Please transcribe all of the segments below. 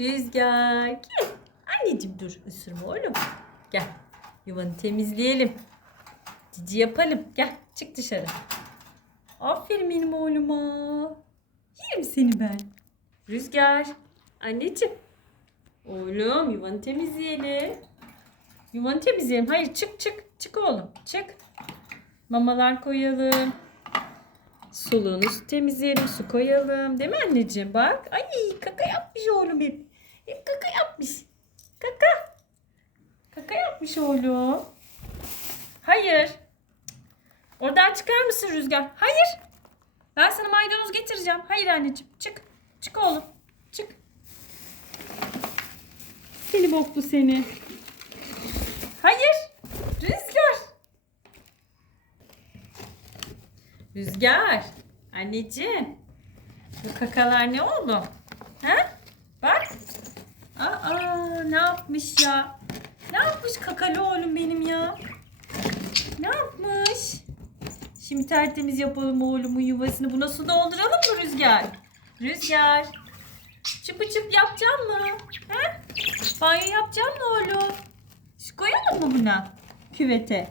Rüzgar gel. Anneciğim dur ısırma oğlum. Gel. Yuvanı temizleyelim. Cici yapalım. Gel çık dışarı. Aferin benim oğluma. Yerim seni ben. Rüzgar. Anneciğim. Oğlum yuvanı temizleyelim. Yuvanı temizleyelim. Hayır çık çık. Çık oğlum. Çık. Mamalar koyalım. Suluğunu temizleyelim. Su koyalım. Değil mi anneciğim? Bak. Ay kaka yapmış oğlum hep. Hep kaka yapmış. Kaka. Kaka yapmış oğlum. Hayır. Oradan çıkar mısın Rüzgar? Hayır. Ben sana maydanoz getireceğim. Hayır anneciğim. Çık. Çık oğlum. Çık. Seni boklu seni. Hayır. Rüzgar. Rüzgar. Anneciğim. Bu kakalar ne oğlum? Ha? Bak. Aa ne yapmış ya? Ne yapmış kakalı oğlum benim ya? Ne yapmış? Şimdi tertemiz yapalım oğlumun yuvasını. Buna su dolduralım mı Rüzgar? Rüzgar. Çıpı çıp yapacak mı? He? Banyo yapacak mı oğlum? Su koyalım mı buna? Küvete.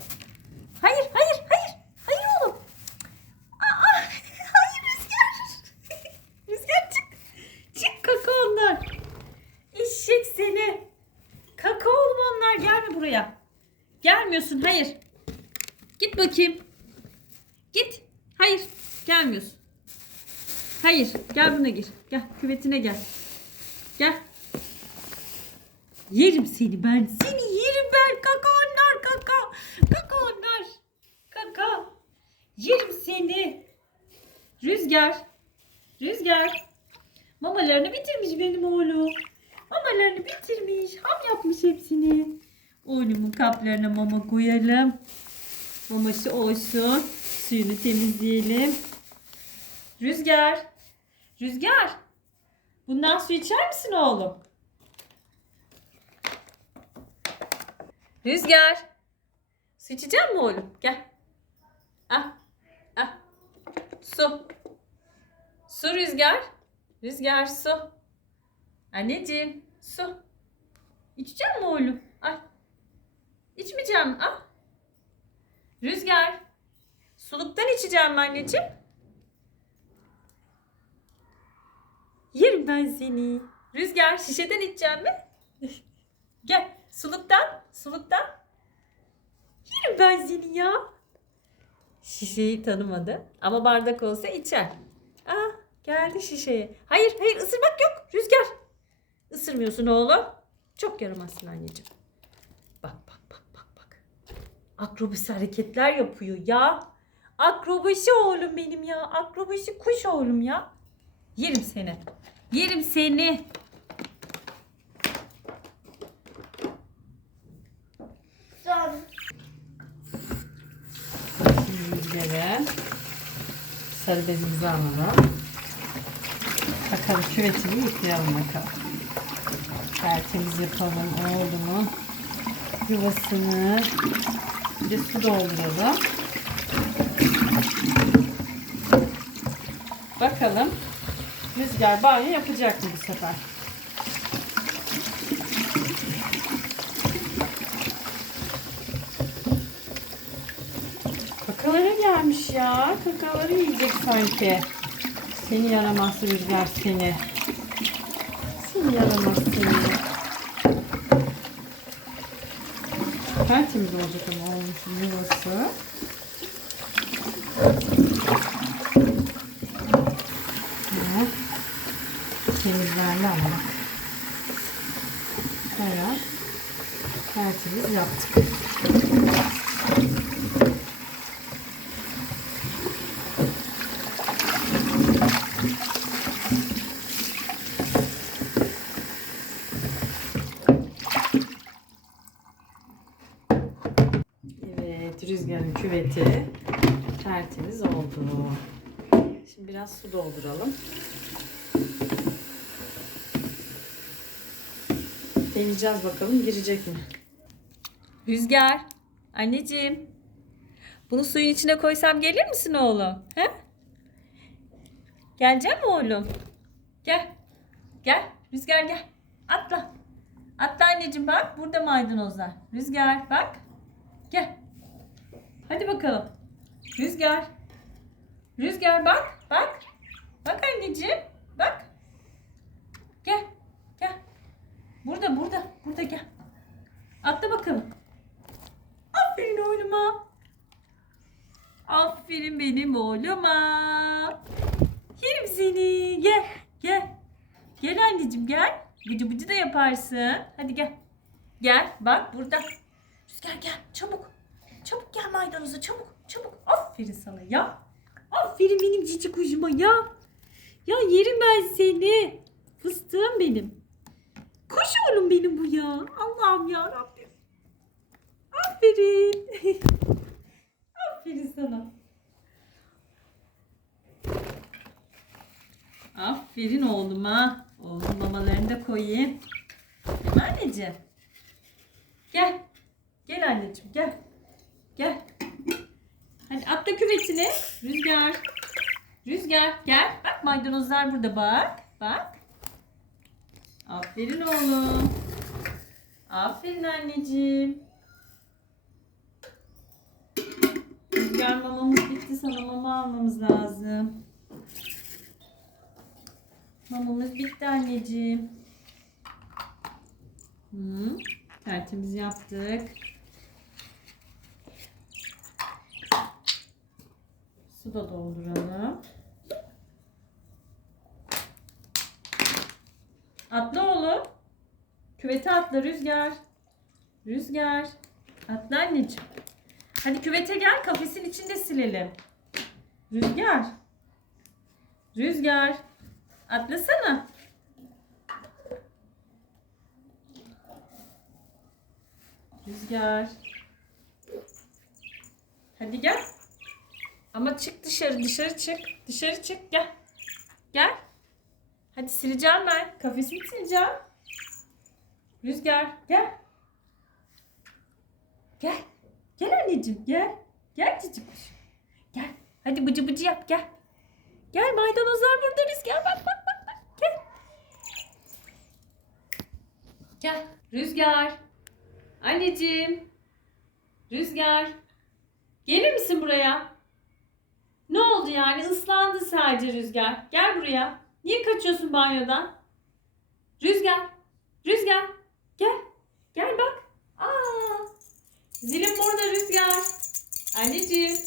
Hayır. Hayır oğlum. Aa, hayır Rüzgar. Rüzgar çık. Çık kaka onlar. Eşek seni. Kaka oğlum onlar. Buraya. Gelmiyorsun. Hayır. Git bakayım. Git. Hayır. Gelmiyorsun. Hayır. Gel buna gir. Gel. Küvetine gel. Gel. Yerim seni ben. Seni yerim ben. Kaka onlar kaka. Kaka onlar. Kaka. Yerim seni. Rüzgar. Rüzgar. Mamalarını bitirmiş benim oğlum. Mamalarını bitirmiş. Ham yapmış hepsini. Oğlumun kaplarına mama koyalım. Maması olsun. Suyunu temizleyelim. Rüzgar. Rüzgar. Bundan su içer misin oğlum? Rüzgar. Su içecek mi oğlum? Gel. Ah. Ah. Su. Su Rüzgar. Rüzgar su. Anneciğim su. İçecek mi oğlum? Ay. İçmeyeceğim. Ah. Rüzgar. Suluktan içeceğim anneciğim. Yerim ben seni. Rüzgar şişeden içeceğim mi? Gel suluktan. Suluktan. Yerim ben seni ya. Şişeyi tanımadı ama bardak olsa içer. Ah geldi şişeye. Hayır hayır ısırmak yok. Rüzgar. Isırmıyorsun oğlum. Çok yaramazsın anneciğim. Bak bak bak bak bak. Akrobasi hareketler yapıyor ya. Akrobasi oğlum benim ya. Akrobasi kuş oğlum ya. Yerim seni. Yerim seni. Son. Şimdi rüzgarı sarı bezimizi alalım. Bakalım küvetini yıkayalım bakalım. Tertemiz yapalım oğlumun yuvasını. Bir de su dolduralım. Bakalım rüzgar banyo yapacak mı bu sefer? Kakalara gelmiş ya. Kakaları yiyecek sanki. Seni yaramaz rüzgar seni. Seni yaramaz seni. Tertemiz olacak ama olmuş yuvası. Evet. Temizlendi ama. Bayağı tertemiz yaptık. Evet, rüzgarın küveti tertemiz oldu. Şimdi biraz su dolduralım. Deneyeceğiz bakalım girecek mi? Rüzgar, anneciğim. Bunu suyun içine koysam gelir misin oğlum? He? Gelecek mi oğlum? Gel. Gel. Rüzgar gel. Atla. Atla anneciğim bak. Burada maydanozlar. Rüzgar bak. Gel. Hadi bakalım. Rüzgar. Rüzgar bak. Bak. Bak anneciğim. Bak. Gel. Gel. Burada burada. Burada gel. Atla bakalım. Aferin oğluma. Aferin benim oğluma. Yerim seni. Gel. Gel. Gel anneciğim gel. Bıcı bıcı da yaparsın. Hadi gel. Gel. Bak burada. Rüzgar gel. Çabuk. Çabuk gel maydanoza. Çabuk. Çabuk. Aferin sana ya. Aferin benim cici kuşuma ya. Ya yerim ben seni. Fıstığım benim. Kuş oğlum benim bu ya. Allah'ım ya Rabbim. Aferin. Aferin sana. Aferin oğluma. Oğlum mamalarını da koyayım. Değil anneciğim? Gel. Gel anneciğim gel. Gel. Hadi atla küvetine. Rüzgar. Rüzgar gel. Bak maydanozlar burada bak. Bak. Aferin oğlum. Aferin anneciğim. Rüzgar mamamız bitti. Sana mama almamız lazım. Mamamız bitti anneciğim. Hı, tertemiz yaptık. Su da dolduralım. Atla oğlum. Küvete atla Rüzgar. Rüzgar. Atla anneciğim. Hadi küvete gel kafesin içinde silelim. Rüzgar. Rüzgar. Atlasana. Rüzgar. Hadi gel. Ama çık dışarı, dışarı çık. Dışarı çık, gel. Gel. Hadi sileceğim ben. Kafesini sileceğim. Rüzgar, gel. Gel. Gel anneciğim, gel. Gel cici kuş. Gel. Hadi bıcı bıcı yap, gel. Gel maydanozlar burada Rüzgar. Bak bak bak bak. Gel. Gel. Rüzgar. Anneciğim. Rüzgar. Gelir misin buraya? Oldu yani? Islandı sadece Rüzgar. Gel buraya. Niye kaçıyorsun banyodan? Rüzgar. Rüzgar. Gel. Gel bak. Aa. Zilim burada Rüzgar. Anneciğim.